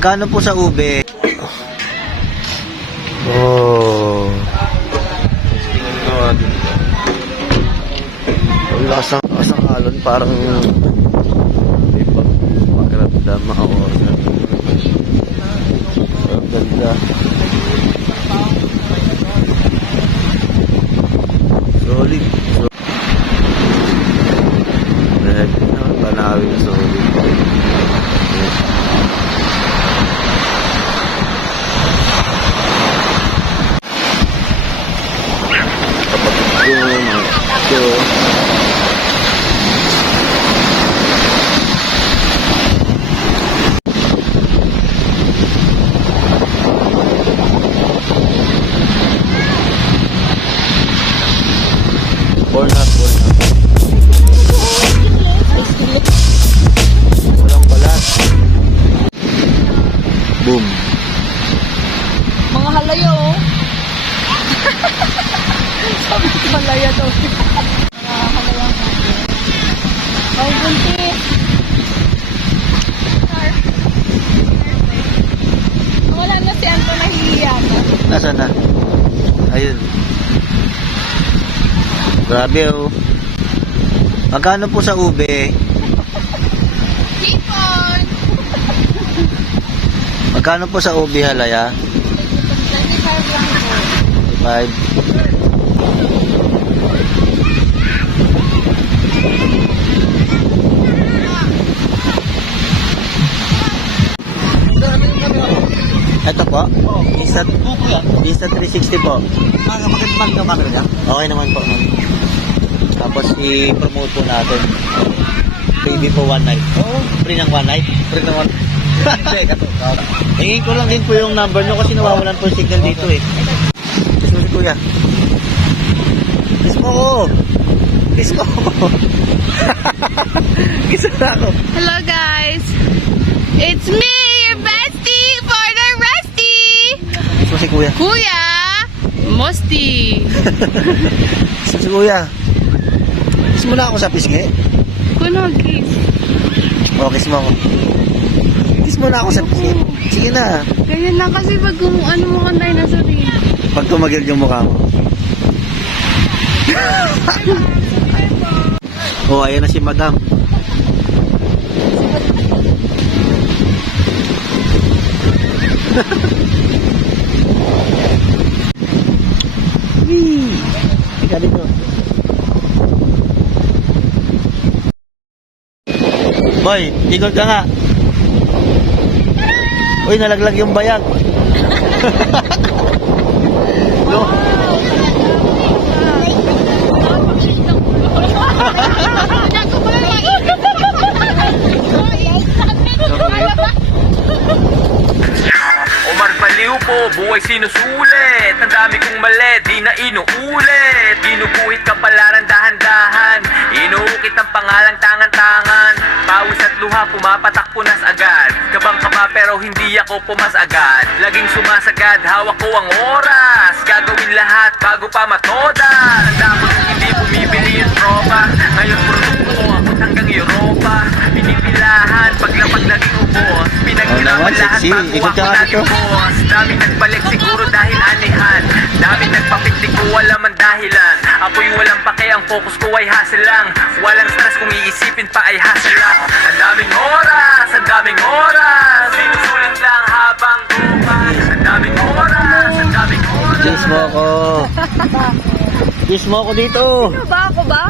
Magkano po sa ube? Oh. Ang lasang alon, parang may pagpakiramdam maka-order. Ang ganda. Solid. Dahil naman panawin na solid. Born up. Walang balat. Boom. Mga halaya oh. Sabi ko halaya daw. Mga halaya. Oh, buntis. Wala na si Anto, nahihiya na. Nasaan na? Ayun. Grabe oh. Magkano po sa ube? Sipon! Magkano po sa ube halaya? 25 lang po. 5. Ito po? Insta360 po. Magandang yung camera niya? Okay naman po. Tapos i-promote po natin. Baby po one night. Oo. Free ng one night? Free naman. Hindi, kato. Hingin ko lang din po yung number nyo kasi nawawalan po yung signal dito eh. Kiss mo si kuya. Kiss mo ko. Kiss mo ko. Kiss mo ako. Hello guys! It's me, your bestie for the Rusty! Kiss mo si kuya. Kuya! Mosti! Kiss mo si kuya. Kiss mo na ako sa pisngi. Kuno, kiss. O, kiss mo ako. Kiss mo na ako sa pisngi. Sige na. Ganyan lang kasi pag ano mo kang dinosaur eh. Pag tumagil yung mukha mo. Oh, ayan na si madam. Ika dito. Boy, ikot ka nga. Uy, nalaglag yung bayag. No? Omar Baliw po, buhay sinusulit. Ang dami kong mali, di na inuulit. Ginuguhit kapalaran dahan-dahan. Inuukit ang pangalang tangan-tangan. Pawis at luha, pumapatak punas agad. Kabang-kaba pero hindi ako pumas agad. Laging sumasagad, hawak ko ang oras. Gagawin lahat bago pa matoda. Tanda ko nung hindi bumibili yung tropa. Ngayon produkto ko abot hanggang Europa. Pinipilahan, paglapag naging ubos. Pinaghirapan lahat sexy. bago Ikot ako ka nga naging dito. boss. Daming nagpalit siguro dahil anihan. Daming nagpapit di ko alam ang dahilan. Ako'y walang pake, ang focus ko ay hustle lang. Walang stress kung iisipin pa ay hustle lang. Ang daming oras, ang daming oras. Sinusulit lang habang bukas. Ang daming oras, ang daming oras. Kiss mo ako. Kiss mo ako dito. Ano ba? Ako ba?